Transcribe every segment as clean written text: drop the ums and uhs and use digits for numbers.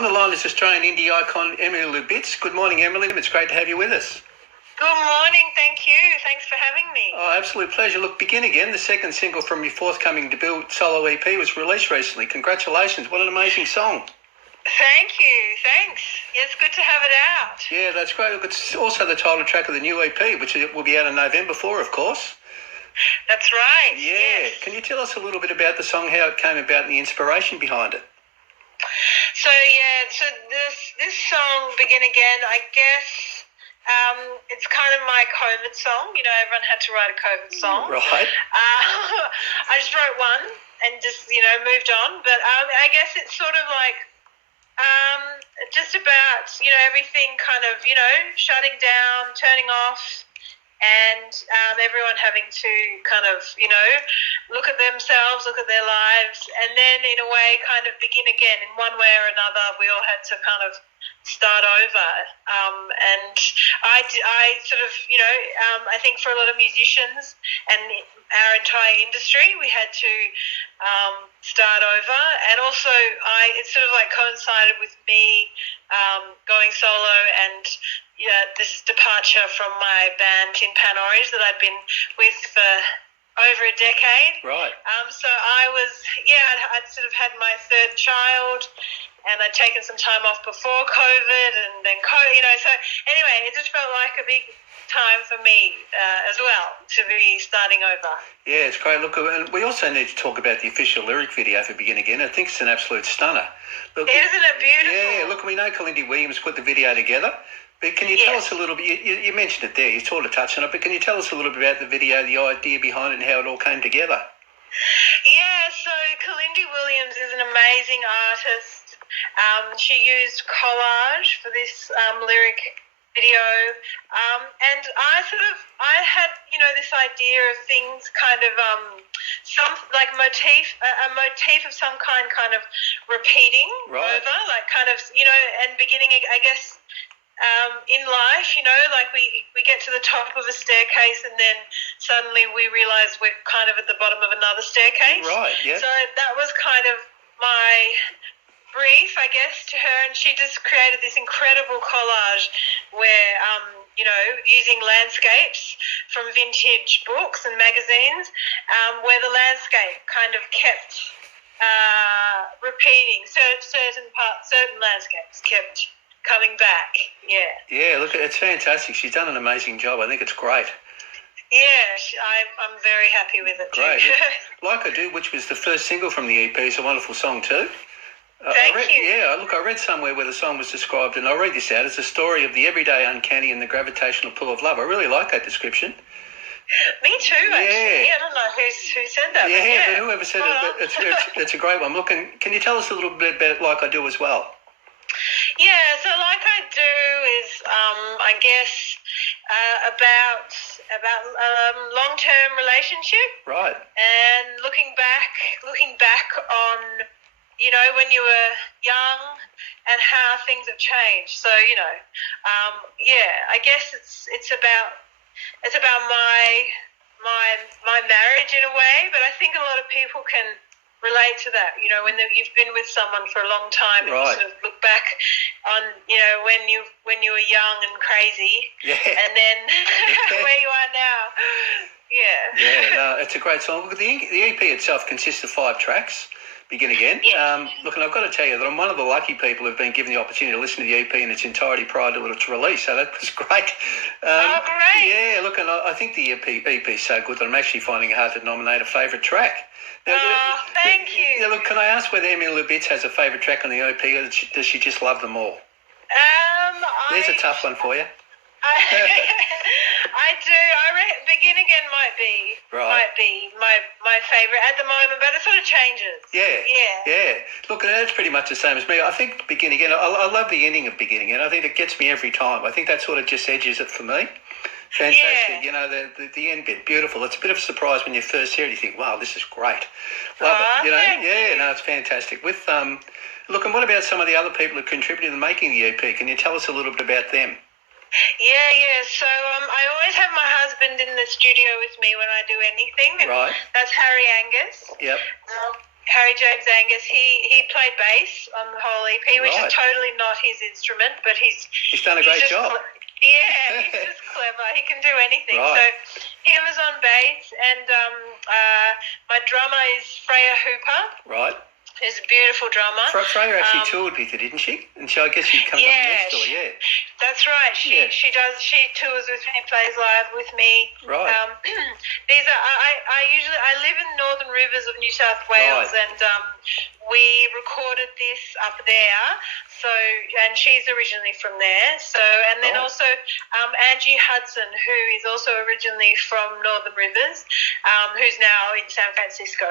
On the line is Australian indie icon Emily Lubitz. Good morning, Emily. It's great to have you with us. Good morning, thank you. Thanks for having me. Oh, absolute pleasure. Look, Begin Again, the second single from your forthcoming debut solo EP, was released recently. Congratulations. What an amazing song. Thank you, thanks. Yeah, it's good to have it out. Yeah, that's great. Look, it's also the title track of the new EP, which will be out on November 4, of course. That's right. Yeah. Yes. Can you tell us a little bit about the song, how it came about and the inspiration behind it? So this song, Begin Again, I guess it's kind of my COVID song. You know, everyone had to write a COVID song. Right. I just wrote one and just, moved on. But I guess it's sort of like just about, everything kind of, shutting down, turning off, and everyone having to kind of, look at themselves, look at their lives, and then in a way kind of begin again. In one way or another, we all had to kind of start over. And I sort of, I think for a lot of musicians and our entire industry, we had to start over. And also, it sort of like coincided with me going solo and this departure from my band Tin Pan Orange that I'd been with for over a decade. Right. So I'd sort of had my third child, and I'd taken some time off before COVID, and then so anyway, it just felt like a big time for me as well to be starting over. Yeah, it's great. Look, and we also need to talk about the official lyric video for Begin Again. I think it's an absolute stunner. Look, isn't it beautiful? Yeah, look, we know Calindy Williams put the video together. But can you tell us a little bit, you mentioned it there, you sort of touched on it, but can you tell us a little bit about the video, the idea behind it and how it all came together? Yeah, so Calindy Williams is an amazing artist. She used collage for this lyric video, and I had, this idea of things kind of, some like a motif of some kind of repeating over, like kind of, and beginning, I guess, in life, like we get to the top of a staircase and then suddenly we realise we're kind of at the bottom of another staircase. Right, yeah. So that was kind of my brief, I guess, to her, and she just created this incredible collage where, using landscapes from vintage books and magazines, where the landscape kind of kept repeating, certain landscapes kept coming back, Yeah, look, it's fantastic. She's done an amazing job. I think it's great. Yeah, I'm very happy with it. Great. Too. Like I Do, which was the first single from the EP, is a wonderful song too. Thank you. Yeah, look, I read somewhere where the song was described, and I'll read this out. It's a story of the everyday uncanny and the gravitational pull of love. I really like that description. Me too, actually. I don't know who said that. Yeah, but whoever said it, it's a great one. Look, can you tell us a little bit about Like I Do as well? Yeah, so Like I Do is, I guess, about long-term relationship. Right. And looking back on, when you were young and how things have changed. So, I guess it's about my marriage in a way, but I think a lot of people can relate to that, when you've been with someone for a long time and you sort of look back on, when you were young and crazy, and then where you are now. Yeah, no, it's a great song. Look, the EP itself consists of 5 tracks. Begin Again. Yeah. Look, and I've got to tell you that I'm one of the lucky people who've been given the opportunity to listen to the EP in its entirety prior to its release, so that was great. Great. Yeah, look, and I think the EP is so good that I'm actually finding it hard to nominate a favourite track. Now, thank you. Yeah, look, can I ask whether Emily Lubitz has a favourite track on the EP, or does she just love them all? There's a tough one for you. I do. Begin Again might be my favourite at the moment, but it sort of changes. Yeah. Look, that's pretty much the same as me. I think Begin Again, I love the ending of Begin Again. I think it gets me every time. I think that sort of just edges it for me. Fantastic. Yeah. The end bit, beautiful. It's a bit of a surprise when you first hear it. You think, wow, this is great. Love it. Thank you. No, it's fantastic. With look, and what about some of the other people who contributed in making the EP? Can you tell us a little bit about them? Yeah. So I always have my husband in the studio with me when I do anything. And right. That's Harry Angus. Yep. Harry James Angus, he played bass on the whole EP, which is totally not his instrument, but he's done a great job. He's just clever. He can do anything. Right. So he was on bass, and my drummer is Freya Hooper. Right. Who's a beautiful drummer. Freya actually toured with you, didn't she? And so I guess she'd come on the next tour, yeah. That's right. She tours with me, plays live with me. Right. These are I live in Northern Rivers of New South Wales, and we recorded this up there. So, and she's originally from there. So, and then also Angie Hudson, who is also originally from Northern Rivers, who's now in San Francisco,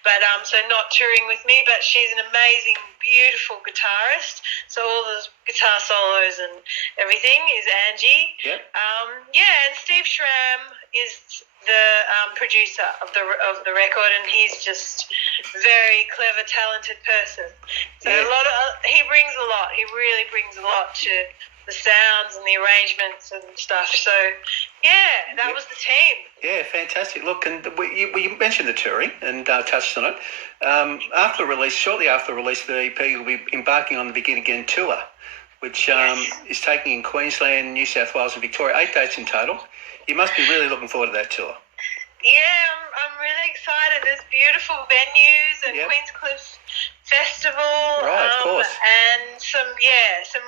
but so not touring with me, but she's an amazing, beautiful guitarist. So all the guitar solos and everything is Angie. Yep. And Steve Schramm is the producer of the record, and he's just a very clever, talented person. So he brings a lot. He really brings a lot to the sounds and the arrangements and stuff. So that was the team. Yeah, fantastic. Look, and you mentioned the touring and touched on it. Shortly after the release of the EP, you'll be embarking on the Begin Again tour, which is taking in Queensland, New South Wales and Victoria, 8 dates in total. You must be really looking forward to that tour. Yeah, I'm really excited. There's beautiful venues and Queen's Cliff Festival. Right, of course. And some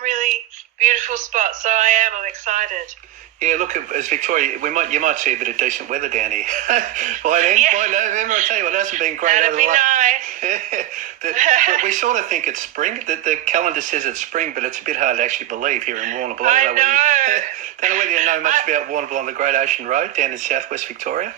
really beautiful spots. So I'm excited. Yeah, look, as Victoria, you might see a bit of decent weather down here. by November, I tell you what, it hasn't been great. That'd be nice. But we sort of think it's spring. The calendar says it's spring, but it's a bit hard to actually believe here in Warrnambool. I know. Don't know whether you know much about Warrnambool on the Great Ocean Road down in southwest Victoria.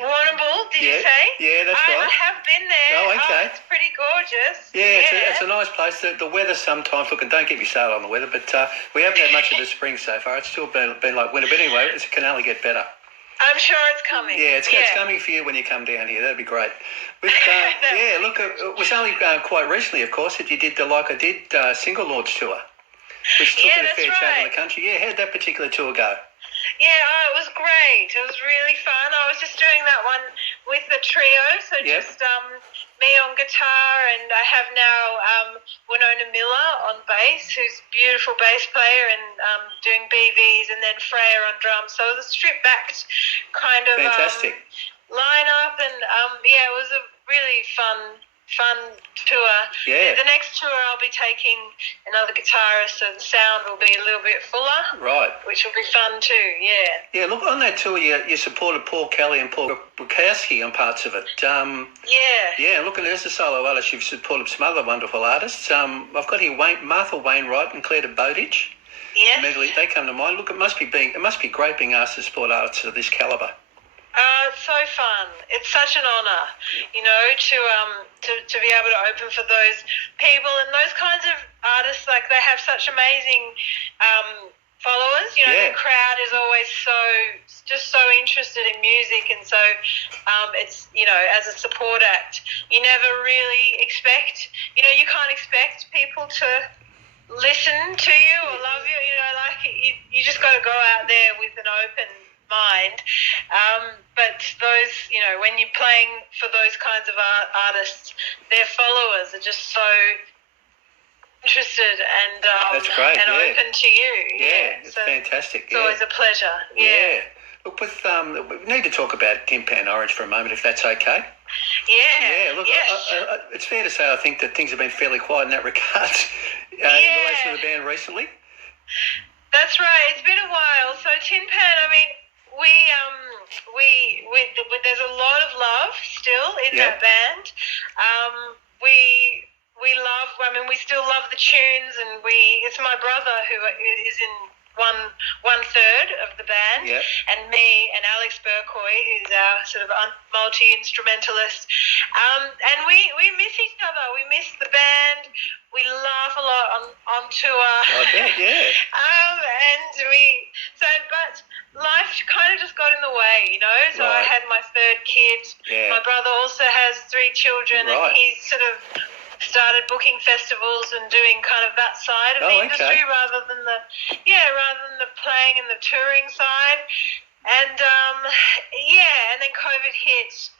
Warrnambool, did you say? Yeah, that's right. I have been there. Oh, okay. It's pretty gorgeous. Yeah, it's a nice place. The weather sometimes, look, and don't get me started on the weather, but we haven't had much of the spring so far. It's still been like winter, but anyway, it can only get better. I'm sure it's coming. Yeah, it's coming for you when you come down here. That'd be great. Look, it was only quite recently, of course, that you did the single launch tour, which took it a fair chunk of the country. Yeah, how did that particular tour go? Yeah, it was great. It was really fun. I was just doing that one with the trio, so just me on guitar, and I have now Winona Miller on bass, who's a beautiful bass player and doing BVs, and then Freya on drums. So it was a stripped-back kind of fantastic lineup, and it was a really fun tour. Yeah. The next tour I'll be taking another guitarist, so the sound will be a little bit fuller. Right. Which will be fun too, yeah. Yeah, look, on that tour you supported Paul Kelly and Paul Bukowski on parts of it. Yeah, look, as a solo artist, you've supported some other wonderful artists. I've got here Martha Wainwright and Claire de Bowditch. Yes. Immediately, they come to mind. Look, it must be great being asked to support artists of this calibre. It's so fun. It's such an honour, to be able to open for those people and those kinds of artists. Like, they have such amazing followers. The crowd is always so interested in music, and so it's as a support act, you never really expect. You can't expect people to listen to you or love you. You just got to go out there with an open mind, but those, when you're playing for those kinds of artists, their followers are just so interested and that's great, and open to you. It's fantastic. It's always a pleasure. Look, we need to talk about Tin Pan Orange for a moment, if that's okay. Look, it's fair to say I think that things have been fairly quiet in that regard in relation to the band recently. That's right. It's been a while. So Tin Pan, I mean, there's a lot of love still in that band. We still love the tunes, and it's my brother who is in one third of the band, and me and Alex Burkoy, who's our sort of multi-instrumentalist. And we miss each other. We miss the band. We laugh a lot on tour. I bet, yeah. But life kind of just got in the way, So I had my third kid. Yeah. My brother also has 3 children, and he's sort of started booking festivals and doing kind of that side of the industry rather than the playing and the touring side. And and then COVID hit,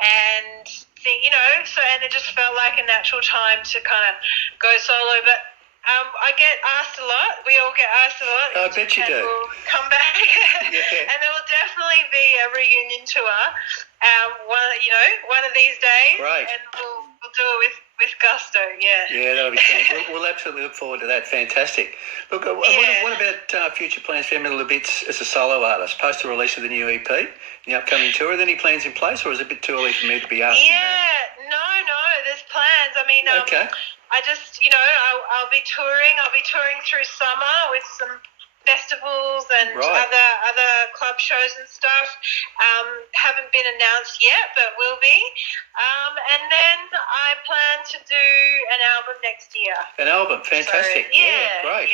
and think, and it just felt like a natural time to kind of go solo. But I get asked a lot. We all get asked a lot. I bet you do. We'll come back, Yeah. and there will definitely be a reunion tour. One of these days. Great. And we'll do it with gusto. Yeah. Yeah, that'll be fun. We'll absolutely look forward to that. Fantastic. Look, what about future plans for Emily Lubitz as a solo artist? Post the release of the new EP, the upcoming tour, are there any plans in place, or is it a bit too early for me to be asking that? Yeah, no, there's plans. I mean, Okay. I just, I'll be touring. I'll be touring through summer with some festivals and other club shows and stuff. Haven't been announced yet, but will be. And then I plan to do an album next year. An album, fantastic. So, great.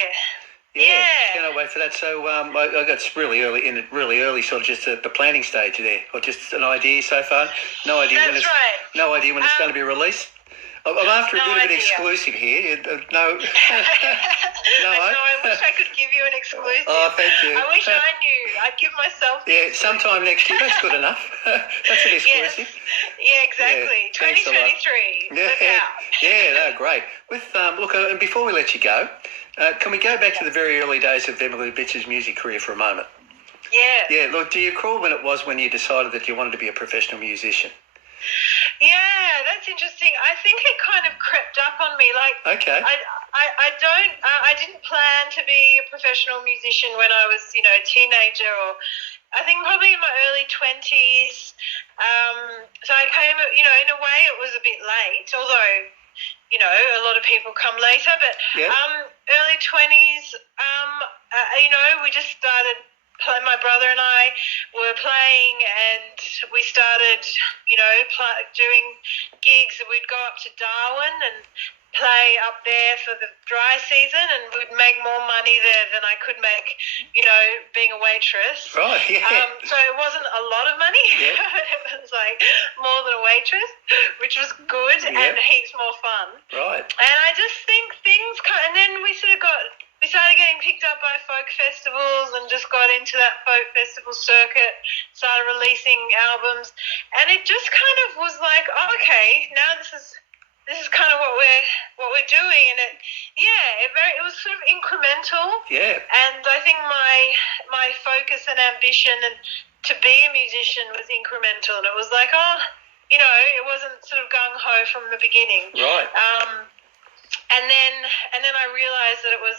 Yeah. Cannot wait for that. So I got it's really early, sort of just the planning stage there, or just an idea so far. No idea when it's no idea when it's going to be released. I'm after a bit of an exclusive here. No. No, I wish I could give you an exclusive. Oh, thank you. I wish I knew. I'd give myself. Yeah, sometime next year. That's good enough. That's an exclusive. Yes. Yeah, exactly. Yeah, 2023. Look out. Yeah, no, great. With and before we let you go, can we go back to the very early days of Emily Lubitz's music career for a moment? Yeah. Yeah. Look, do you recall when it was when you decided that you wanted to be a professional musician? Yeah, that's interesting. I think it kind of crept up on me. Like, okay. I didn't plan to be a professional musician when I was, a teenager, or I think probably in my early 20s. So I came, in a way it was a bit late, although, a lot of people come later, but early 20s, we just started. My brother and I were playing, and we started, doing gigs. We'd go up to Darwin and play up there for the dry season, and we'd make more money there than I could make, being a waitress. Right, yeah. So it wasn't a lot of money. Yeah. It was like more than a waitress, which was good and heaps more fun. Right. And I just think and then we started getting picked up by folk festivals and just got into that folk festival circuit, started releasing albums, and it just kind of was like, oh, okay, now this is kind of what we're doing, and it was sort of incremental. Yeah. And I think my focus and ambition and to be a musician was incremental, and it was like, it wasn't sort of gung ho from the beginning. Right. And then I realised that it was,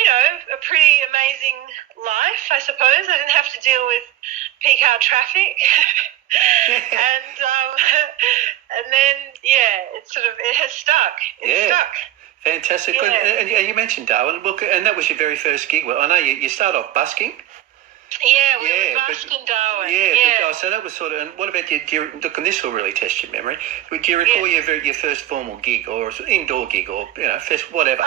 a pretty amazing life, I suppose. I didn't have to deal with peak hour traffic. and then, it has stuck. It's stuck. Fantastic. Yeah. And you mentioned Darwin. Look, and that was your very first gig. Well, I know you started off busking. Yeah, we busked in Darwin. Yeah. So that was sort of. And what about look, and this will really test your memory. Do you recall your first formal gig, or indoor gig, or fest, whatever?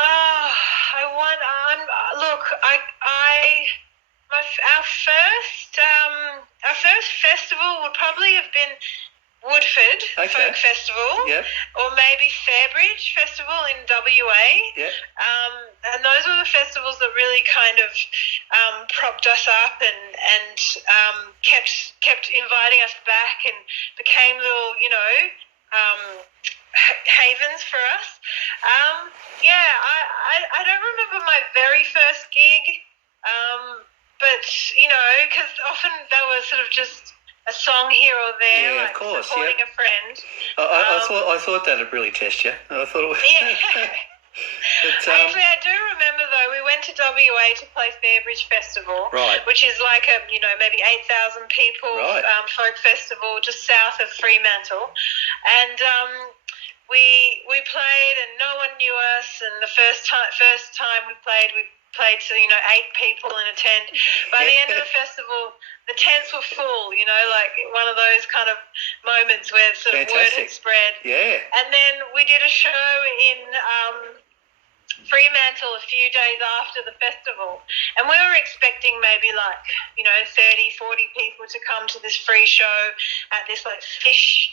Our first festival would probably have been Woodford Folk Festival, or maybe Fairbridge Festival in WA. And those were the festivals that really kind of propped us up and kept inviting us back, and became little, havens for us. I don't remember my very first gig, but because often they were sort of just a song here or there, like supporting a friend. I thought that'd really test you. I thought it was. Yeah. Actually, I do remember though. We went to WA to play Fairbridge Festival, which is like a maybe 8,000 people folk festival just south of Fremantle, and we played and no one knew us. And the first time we played to 8 people in a tent. By the end of the festival, the tents were full. Like one of those kind of moments where sort of word had spread. Yeah. And then we did a show in Fremantle a few days after the festival, and we were expecting maybe 30, 40 people to come to this free show at this fish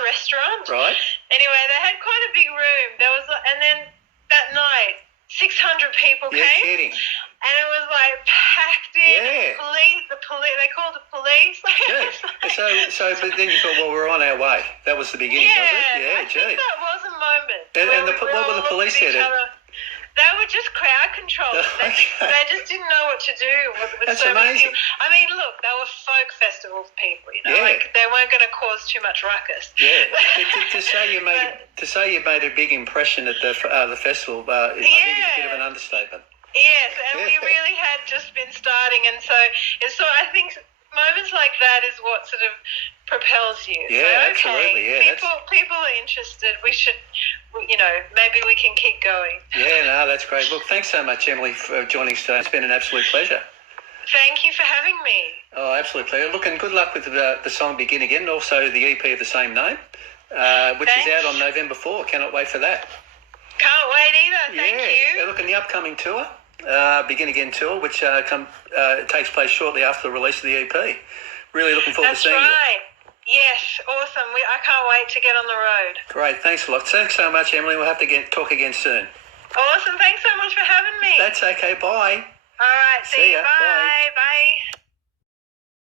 restaurant. Right. Anyway, they had quite a big room. And then that night, 600 people came. You're kidding. And it was packed in. Yeah. The police, they called the police. Good. but then you thought, well, we're on our way. That was the beginning, was it? Yeah, I think that was a moment. And what were the police said? They were just crowd control. They just didn't know what to do with That's so many amazing. people. I mean, look, they were folk festival people, you know, like they weren't going to cause too much ruckus. Yeah, to say you made a big impression at the festival, I think is a bit of an understatement. Yes, and we really had just been starting, and so I think moments like that is what sort of propels you. Yeah, so, absolutely. Yeah, people are interested. We should, maybe we can keep going. Yeah, no, that's great. Look, thanks so much, Emily, for joining us today. It's been an absolute pleasure. Thank you for having me. Oh, absolute pleasure. Look, and good luck with the song Begin Again, and also the EP of the same name, which is out on November 4. Cannot wait for that. Can't wait either. Thank you. Look, and the upcoming tour, Begin Again tour, which takes place shortly after the release of the EP. Really looking forward to seeing you. That's right. Yes, awesome. I can't wait to get on the road. Great. Thanks a lot. Thanks so much, Emily. We'll have to talk again soon. Awesome. Thanks so much for having me. That's okay. Bye. All right. See you. ya. Bye. Bye. Bye.